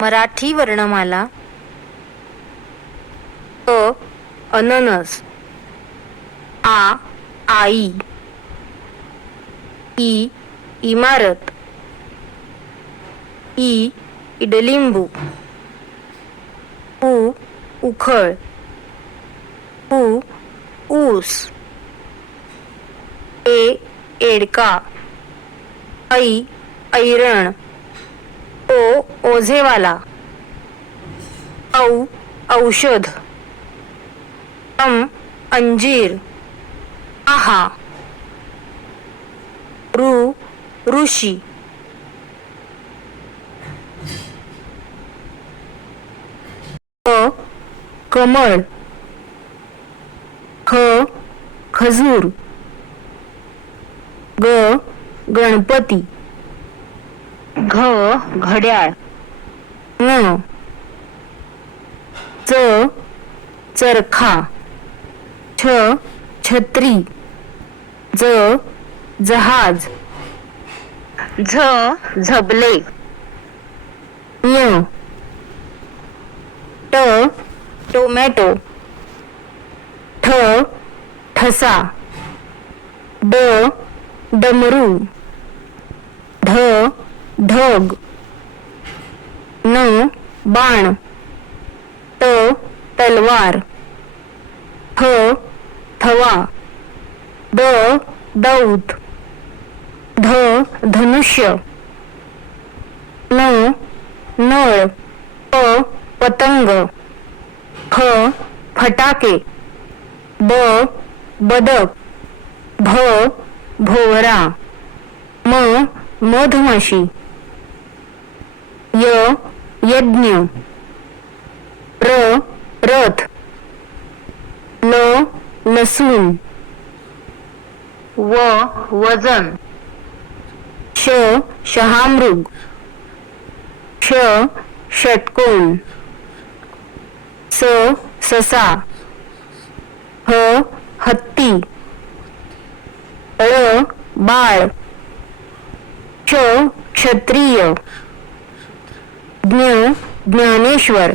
मराठी वर्णमाला अ अननस आ आई ई इमारत ई इडलिंबू उ उखळ ऊ ऊस ए एडका ऐ ऐरण ओ ओझेवाला. औ औषध. अम अंजीर. आहा. ऋ ऋषी. अ कमळ. ख खजूर. ग गणपती. घ घड्याळ. ङ च चरखा. छ छत्री. ज जहाज. झ झबले. य ट टोमॅटो. ठ ठसा. ड डमरू. ढ ढग. न बाण. त तलवार. थ थवा. द दौत. ध धनुष्य. न नळ. प पतंग. फ फटाके. ब बदक. भ भोवरा. म मधमाशी. य यज्ञ र रथ ल लसूण व वजन श शहामृग श षटकोण स ससा ह हत्ती ळ बाळ क्ष क्षत्रिय ज्ञ ज्ञानेश्वर.